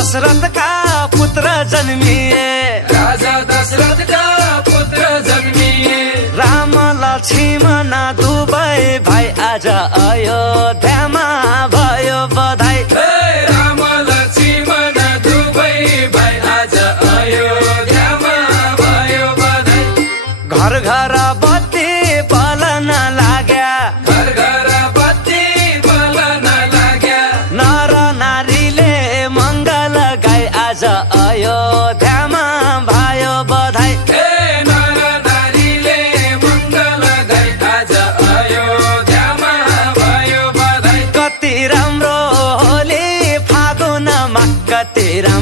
दशरथका पुत्र जन्मिए, राजा दशरथका पुत्र जन्मिए। राम लक्ष्मण दुवै भाइ आज अयोध्यामा भयो बधाई। राम लक्ष्मण दुवै भाइ आज अयोध्यामा भयो बधाई। घर घर बत्ती बलन लाग्या, घर घर बत्ती बलन लाग्या। नर नारीले मङ्गल गाई आज अयोध्यामा भयो बधाई। नर नारीले मङ्गल गाई आज अयोध्यामा भयो बधाई। कति राम्रो होली फागुनमा, कति राम्रो